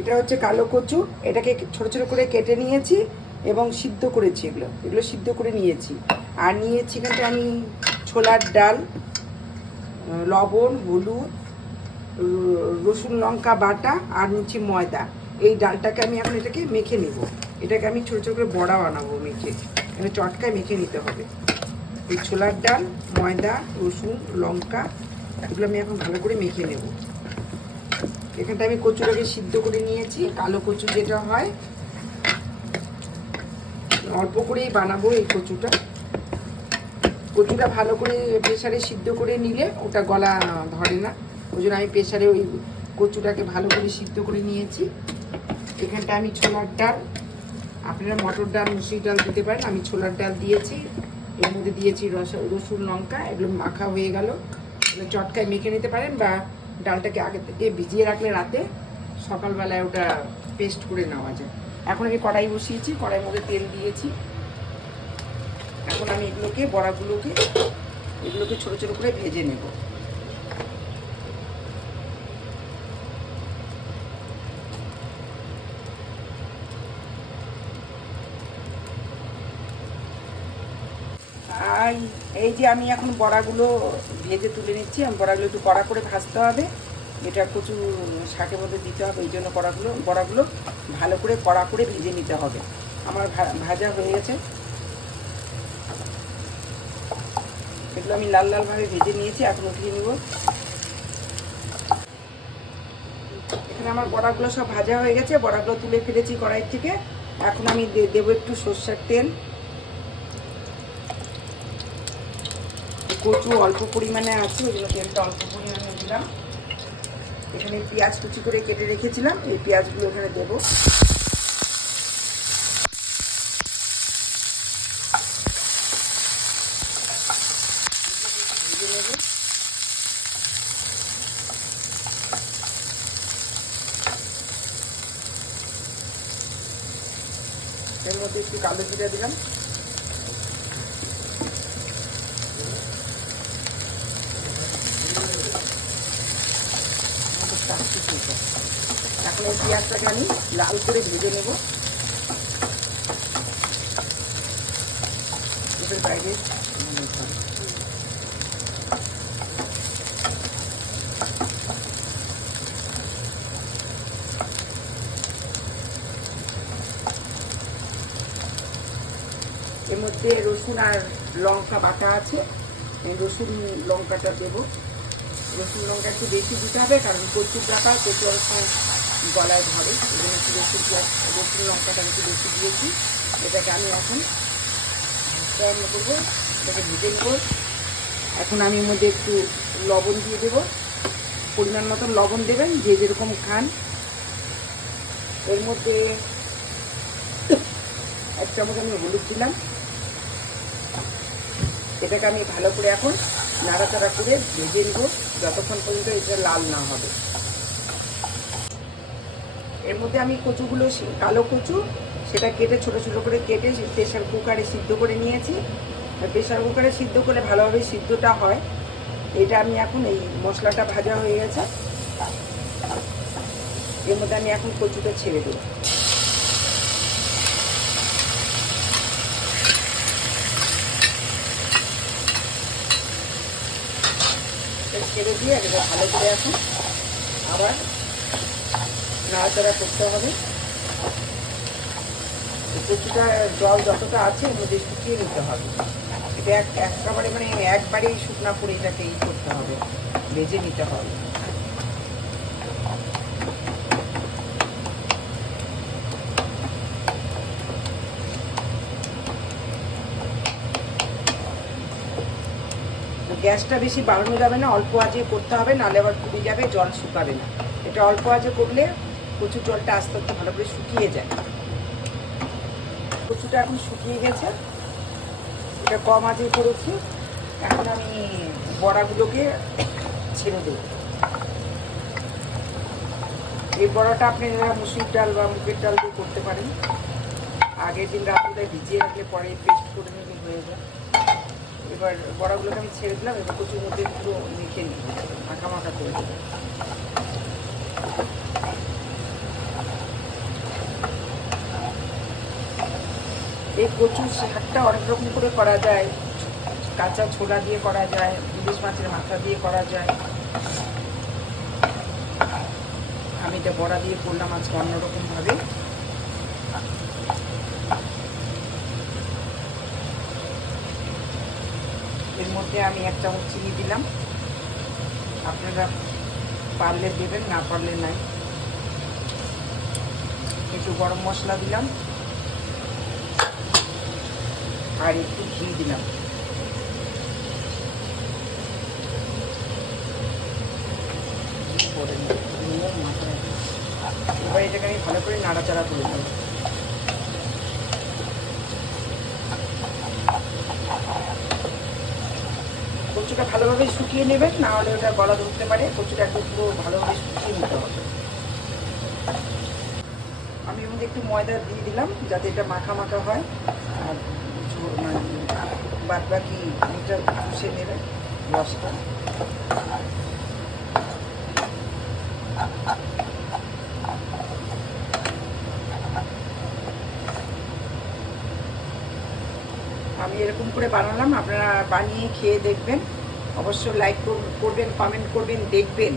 এটা হচ্ছে কালো কচু, এটাকে ছোট ছোট করে কেটে নিয়েছি এবং সিদ্ধ করেছি। এগুলো সিদ্ধ করে নিয়েছি। আর নিয়েছি এখানে আমি ছোলার ডাল, লবণ, হলুদ, রসুন লঙ্কা বাটা, আর নিচ্ছি ময়দা। এই ডালটাকে আমি এখন এটাকে মেখে নেব। এটাকে আমি ছোটো ছোটো করে বড়া বানাবো মেখে, এখানে চটকায় মেখে নিতে হবে। এই ছোলার ডাল, ময়দা, রসুন, লঙ্কা এগুলো আমি এখন ভালো করে মেখে নেব। এখানটা আমি কচুটাকে সিদ্ধ করে নিয়েছি। কালো কচু যেটা হয়, অল্প করেই বানাবো এই কচুটা। কচুটা ভালো করে প্রেসারে সিদ্ধ করে নিলে ওটা গলা ধরে না, ওই জন্য আমি প্রেসারে ওই কচুটাকে ভালো করে সিদ্ধ করে নিয়েছি। এখানটা আমি ছোলার ডাল, আপনারা মটর ডাল, মুসুরি ডাল দিতে পারেন, আমি ছোলার ডাল দিয়েছি। এর মধ্যে দিয়েছি রসুন লঙ্কা, এগুলো মাখা হয়ে গেল। চটকায় মেখে নিতে পারেন, বা ডালটাকে আগে থেকে ভিজিয়ে রাখলে রাতে সকালবেলায় ওটা পেস্ট করে নেওয়া যায়। এখন আমি কড়াই বসিয়েছি, কড়াইয়ের মধ্যে তেল দিয়েছি। এখন আমি বড়াগুলোকে ছোট ছোট করে ভেজে নেব। আর এই যে আমি এখন বড়াগুলো ভেজে তুলে নিচ্ছি। আমি বড়াগুলো একটু কড়া করে ভাজতে হবে, এটা কচু শাকের মধ্যে দিতে হবে, এই জন্য বড়াগুলো ভালো করে কড়া করে ভেজে নিতে হবে। আমার ভাজা হয়ে গেছে, এগুলো আমি লাল লালভাবে ভেজে নিয়েছি। এখন উঠিয়ে নিব। এখানে আমার বড়াগুলো সব ভাজা হয়ে গেছে, বড়াগুলো তুলে ফেলেছি কড়াই থেকে। এখন আমি দেবো একটু সর্ষের তেল। কচু অল্প পরিমাণে আছে, ওই জন্য তেলটা অল্প পরিমাণে দিলাম। এখানে পেঁয়াজ কুচি করে কেটে রেখেছিলাম, এই পেঁয়াজগুলো এখানে দেবো। ভেজে নেব। এর মধ্যে একটু কালো জিরা দিলাম। এখন এই পেঁয়াজটাকে আমি লাল করে ভেজে নেব। এটার বাইরে এর মধ্যে রসুন আর লঙ্কা বাটা আছে, রসুন লঙ্কাটা দেবো। রসুন লঙ্কা একটু বেশি দিতে হবে, কারণ কচুর ডাটা কচু অনেক সময় গলায় ধরে, এই জন্য একটু রসুন লঙ্কাটা একটু বেশি দিয়েছি। এটাকে আমি এখন রান্না করবো, এটাকে ভেজে নেবো। এখন আমি এর মধ্যে একটু লবণ দিয়ে দেবো, পরিমাণ মতন লবণ দেবেন, যে যেরকম খান। এর মধ্যে 1 চামচ আমি হলুদ দিলাম। এটাকে আমি ভালো করে এখন নাড়াচাড়া করে ভেজে নেব যতক্ষণ পর্যন্ত এটা লাল না হবে। এর মধ্যে আমি কচুগুলো, কালো কচু, সেটা কেটে ছোট ছোট করে কেটে প্রেসার কুকারে সিদ্ধ করে নিয়েছি। প্রেসার কুকারে সিদ্ধ করলে ভালোভাবে সিদ্ধটা হয়। এটা আমি এখন, এই মশলাটা ভাজা হয়ে গেছে, এর মধ্যে আমি এখন কচুটা ছেড়ে দেবো। ছেড়ে দিয়ে এটা ভালো করে এখন আবার নাড়াচাড়া করতে হবে। কচুটা জল যতটা আছে এর মধ্যে শুকিয়ে নিতে হবে। এটা একেবারে মানে একবারেই শুকনা করে এটাকে করতে হবে, ভেজে নিতে হবে। গ্যাসটা বেশি বাড়ানো যাবে না, অল্প আঁচে করতে হবে, নাহলে আবার পুড়ে যাবে, জল শুকাবে না। এটা অল্প আঁচে করলে কচুর জলটা আস্তে আস্তে ভালো করে শুকিয়ে যায়। কচুটা এখন শুকিয়ে গেছে, এটা কম আঁচে করেছি। এখন আমি বড়াগুলোকে ছেড়ে দেব। এই বড়াটা আপনারা মুসুরির ডাল বা মুগের ডাল দিয়ে করতে পারেন। আগের দিন রাত্রে ভিজিয়ে রাখলে পরে পেস্ট করে নিলে হয়ে যায়। এবার বড়াগুলোকে আমি ছেড়ে দিলাম। এবার কচুর মধ্যে পুরো মেখে নিই, মাখা মাখা করে দেবো। এই কচুর শাকটা অনেক রকম করে করা যায়, কাঁচা ছোলা দিয়ে করা যায়, ইলিশ মাছের মাথা দিয়ে করা যায়। আমি এটা বড়া দিয়ে করলাম আজকে অন্যরকমভাবে। এর মধ্যে আমি 1 চামচ চিনি দিলাম, আপনারা পারলে দেবেন, না পারলে নাই। একটু গরম মশলা দিলাম আর একটু ঘি দিলাম। এবার এটাকে আমি ভালো করে নাড়াচাড়া করে দেবো। কচুটা ভালোভাবে শুকিয়ে নেবেন, না হলে ওটা গলা ধরতে পারে। কচুটা একটু পুরো ভালোভাবে শুকিয়ে নিতে হবে। আমি এর মধ্যে একটু ময়দা দিয়ে দিলাম যাতে এটা মাখা মাখা হয়, আর বাদ বাকি এটা চুষে নেবে রসটা। আমি এরকম করে বানালাম, আপনারা বানিয়ে খেয়ে দেখবেন। অবশ্য লাইক করবেন, কমেন্ট করবেন, দেখবেন